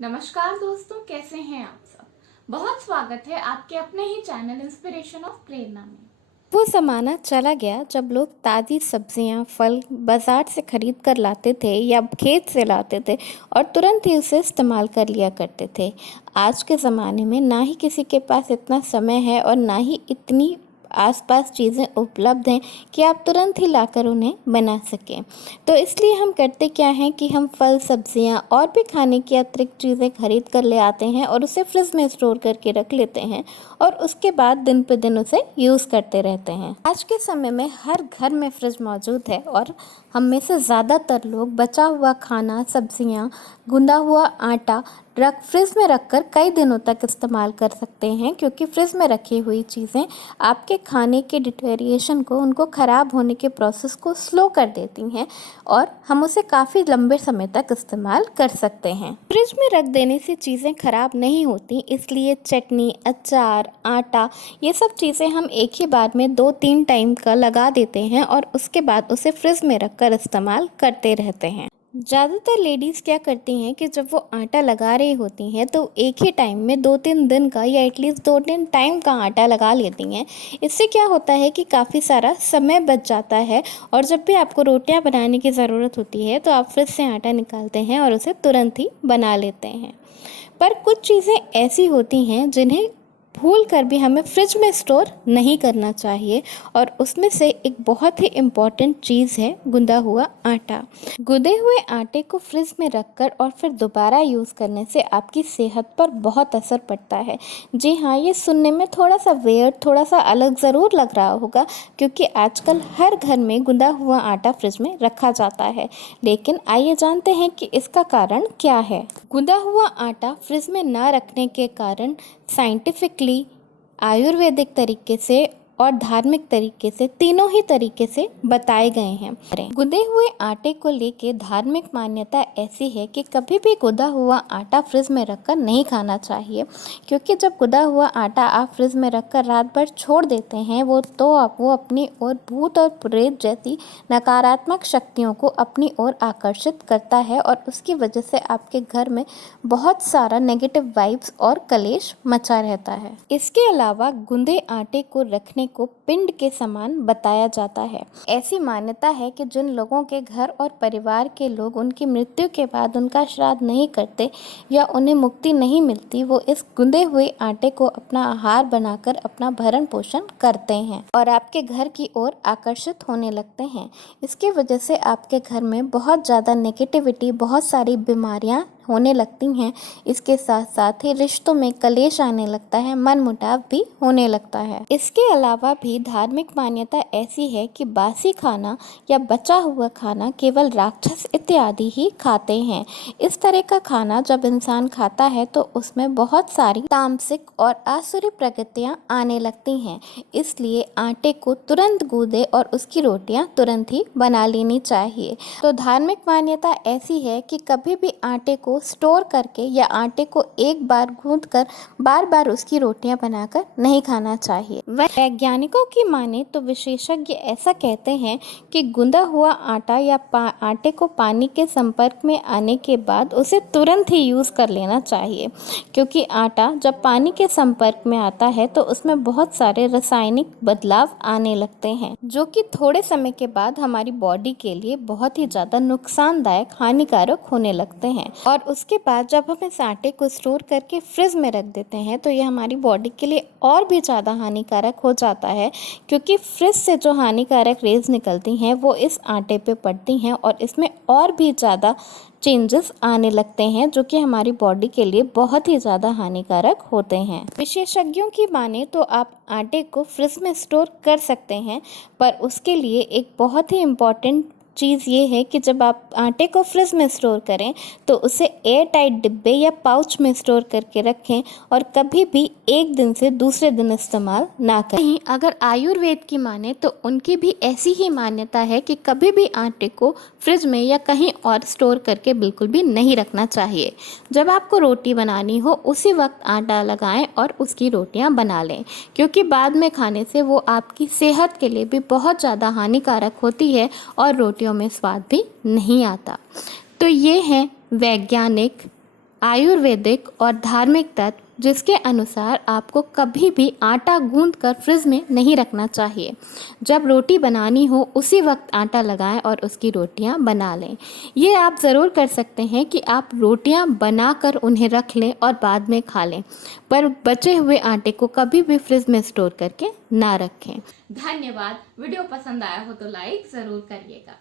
नमस्कार दोस्तों, कैसे हैं आप सब। बहुत स्वागत है आपके अपने ही चैनल इंस्पिरेशन ऑफ प्रेरणा में। वो ज़माना चला गया जब लोग ताज़ी सब्जियां, फल बाजार से खरीद कर लाते थे या खेत से लाते थे और तुरंत ही उसे इस्तेमाल कर लिया करते थे। आज के ज़माने में ना ही किसी के पास इतना समय है और ना ही इतनी आसपास चीज़ें उपलब्ध हैं कि आप तुरंत ही लाकर उन्हें बना सकें। तो इसलिए हम करते क्या हैं कि हम फल, सब्जियां और भी खाने की अतिरिक्त चीज़ें खरीद कर ले आते हैं और उसे फ्रिज में स्टोर करके रख लेते हैं और उसके बाद दिन पे दिन उसे यूज़ करते रहते हैं। आज के समय में हर घर में फ्रिज मौजूद है और हम में से ज़्यादातर लोग बचा हुआ खाना, सब्जियां, गुंदा हुआ आटा फ्रिज में रखकर कई दिनों तक इस्तेमाल कर सकते हैं, क्योंकि फ्रिज में रखी हुई चीज़ें आपके खाने के डिटेरिएशन को, उनको ख़राब होने के प्रोसेस को स्लो कर देती हैं और हम उसे काफ़ी लंबे समय तक इस्तेमाल कर सकते हैं। फ्रिज में रख देने से चीज़ें ख़राब नहीं होती, इसलिए चटनी, अचार, आटा, ये सब चीज़ें हम एक ही बार में 2-3 टाइम का लगा देते हैं और उसके बाद उसे फ्रिज में रखकर इस्तेमाल करते रहते हैं। ज़्यादातर लेडीज़ क्या करती हैं कि जब वो आटा लगा रही होती हैं तो एक ही टाइम में 2-3 दिन का या एटलीस्ट 2-3 टाइम का आटा लगा लेती हैं। इससे क्या होता है कि काफ़ी सारा समय बच जाता है और जब भी आपको रोटियां बनाने की ज़रूरत होती है तो आप फ्रिज से आटा निकालते हैं और उसे तुरंत ही बना लेते हैं। पर कुछ चीज़ें ऐसी होती हैं जिन्हें भूल कर भी हमें फ्रिज में स्टोर नहीं करना चाहिए और उसमें से एक बहुत ही इम्पॉर्टेंट चीज़ है गुंदा हुआ आटा। गुदे हुए आटे को फ्रिज में रखकर और फिर दोबारा यूज़ करने से आपकी सेहत पर बहुत असर पड़ता है। जी हाँ, ये सुनने में थोड़ा सा वेयर्ड, थोड़ा सा अलग ज़रूर लग रहा होगा, क्योंकि आजकल हर घर में गुंदा हुआ आटा फ्रिज में रखा जाता है। लेकिन आइए जानते हैं कि इसका कारण क्या है। गुंदा हुआ आटा फ्रिज में ना रखने के कारण साइंटिफिकली, आयुर्वेदिक तरीके से और धार्मिक तरीके से, तीनों ही तरीके से बताए गए हैं। गुदे हुए आटे को लेके धार्मिक मान्यता ऐसी है कि कभी भी गुदा हुआ आटा फ्रिज में रखकर नहीं खाना चाहिए, क्योंकि जब गुदा हुआ आटा आप फ्रिज में रखकर रात भर छोड़ देते हैं वो अपनी ओर भूत और प्रेत जैसी नकारात्मक शक्तियों को अपनी ओर आकर्षित करता है और उसकी वजह से आपके घर में बहुत सारा नेगेटिव वाइब्स और कलेश मचा रहता है। इसके अलावा गुंदे आटे को रखने को पिंड के समान बताया जाता है। ऐसी मान्यता है कि जिन लोगों के घर और परिवार के लोग उनकी मृत्यु के बाद उनका श्राद्ध नहीं करते या उन्हें मुक्ति नहीं मिलती, वो इस गुंदे हुए आटे को अपना आहार बनाकर अपना भरण पोषण करते हैं और आपके घर की ओर आकर्षित होने लगते हैं। इसकी वजह से आपके घर में बहुत ज़्यादा नेगेटिविटी, बहुत सारी बीमारियां होने लगती हैं। इसके साथ साथ ही रिश्तों में कलेश आने लगता है, मनमुटाव भी होने लगता है। इसके अलावा भी धार्मिक मान्यता ऐसी है कि बासी खाना या बचा हुआ खाना केवल राक्षस इत्यादि ही खाते हैं। इस तरह का खाना जब इंसान खाता है तो उसमें बहुत सारी तामसिक और आसुरी प्रकृतियां आने लगती हैं। इसलिए आटे को तुरंत गूंदे और उसकी रोटियां तुरंत ही बना लेनी चाहिए। तो धार्मिक मान्यता ऐसी है कि कभी भी आटे को स्टोर करके या आटे को एक बार गूंथकर बार बार उसकी रोटियां बनाकर नहीं खाना चाहिए। वैज्ञानिकों की माने तो विशेषज्ञ ऐसा कहते हैं कि गुंदा हुआ आटा या आटे को पानी के संपर्क में आने के बाद उसे तुरंत ही यूज़ कर लेना चाहिए, क्योंकि आटा जब पानी के संपर्क में आता है तो उसमें बहुत सारे रासायनिक बदलाव आने लगते हैं, जो कि थोड़े समय के बाद हमारी बॉडी के लिए बहुत ही ज़्यादा नुकसानदायक, हानिकारक होने लगते हैं। और उसके बाद जब हम इस आटे को स्टोर करके फ्रिज में रख देते हैं तो ये हमारी बॉडी के लिए और भी ज़्यादा हानिकारक हो जाता है, क्योंकि फ्रिज से जो हानिकारक रेज निकलती हैं वो इस आटे पे पड़ती हैं और इसमें और भी ज़्यादा चेंजेस आने लगते हैं, जो कि हमारी बॉडी के लिए बहुत ही ज़्यादा हानिकारक होते हैं। विशेषज्ञों की माने तो आप आटे को फ्रिज में स्टोर कर सकते हैं, पर उसके लिए एक बहुत ही इम्पॉर्टेंट चीज़ ये है कि जब आप आटे को फ्रिज में स्टोर करें तो उसे एयर टाइट डिब्बे या पाउच में स्टोर करके रखें और कभी भी एक दिन से दूसरे दिन इस्तेमाल ना करें। अगर आयुर्वेद की माने तो उनकी भी ऐसी ही मान्यता है कि कभी भी आटे को फ्रिज में या कहीं और स्टोर करके बिल्कुल भी नहीं रखना चाहिए। जब आपको रोटी बनानी हो उसी वक्त आटा लगाएं और उसकी रोटियां बना लें, क्योंकि बाद में खाने से वो आपकी सेहत के लिए भी बहुत ज़्यादा हानिकारक होती है और रोटियों में स्वाद भी नहीं आता। तो ये है वैज्ञानिक आयुर्वेदिक और धार्मिक तत्व जिसके अनुसार आपको कभी भी आटा गूंथकर फ्रिज में नहीं रखना चाहिए। जब रोटी बनानी हो उसी वक्त आटा लगाएं और उसकी रोटियां बना लें। ये आप ज़रूर कर सकते हैं कि आप रोटियां बनाकर उन्हें रख लें और बाद में खा लें, पर बचे हुए आटे को कभी भी फ्रिज में स्टोर करके ना रखें। धन्यवाद। वीडियो पसंद आया हो तो लाइक ज़रूर करिएगा।